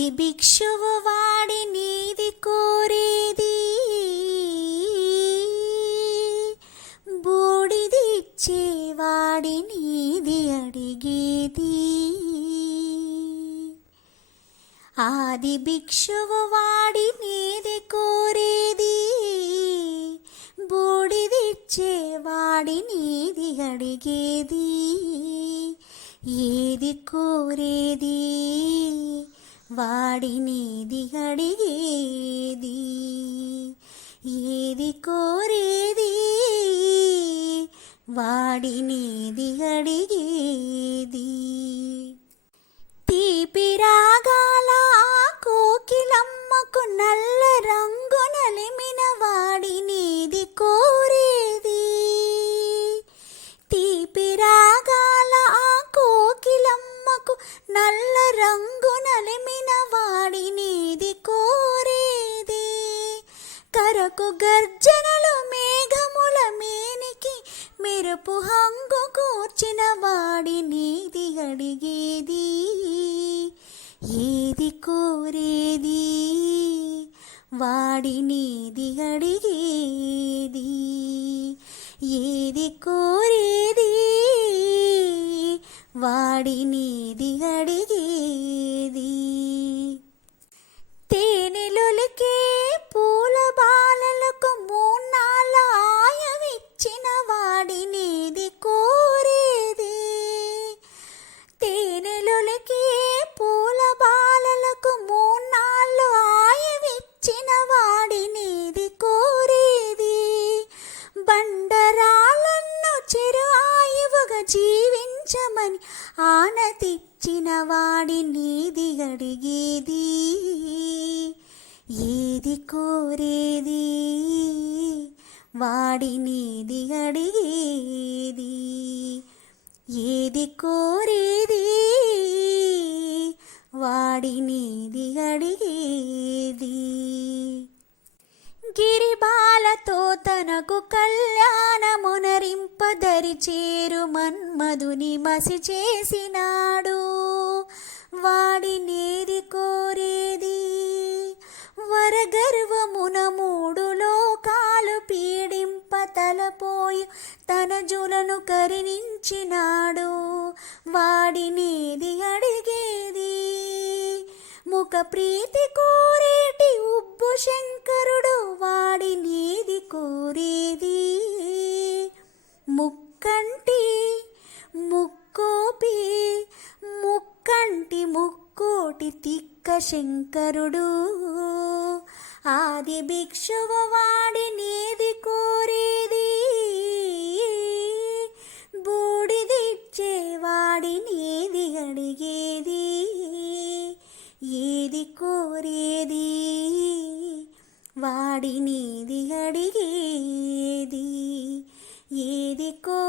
అది భిక్షువు వాడి నీది కోరేది. బూడిదిచ్చేవాడి నీది అడిగేది. ఆది భిక్షువు వాడి నీది కోరేది. బూడిదిచ్చేవాడి నీది అడిగేది. ఏది కోరేది? వాడినేది అడిగేది ఏది కోరేది? వాడినేది అడిగేది. తీపిరాగ నాకు నల్ల రంగు నలిమిన వాడి నీది కోరేది. కరకు గర్జనలు మేఘముల మేనికి మెరుపు హంగు కూర్చిన వాడి నీది అడిగేది. ఏది కోరేది? వాడి నీది అడిగేది. ఏది కోరే నీది అడిగేది అని ఆనతిచ్చిన వాడి నీది అడిగేది? ఏది కోరేది? వాడి నీది అడిగేది? ఏది కో కళ్యాణమునరింపదరి చేరు మన్మధుని మసి చేసినాడు. వాడి నేది కోరేది వరగర్వమున మూడు లోకాలు పీడింప తలపోయి తన జులను వాడి వాడినేది అడిగేది ముఖ ప్రీతి కోరేటి ఉబ్బు శంక శంకరుడు ఆది భిక్షువు వాడి నీది కోరేది. బూడిదిచ్చేవాడి నీది అడిగేది. ఏది కోరేది? వాడి నీది అడిగేది. ఏది కో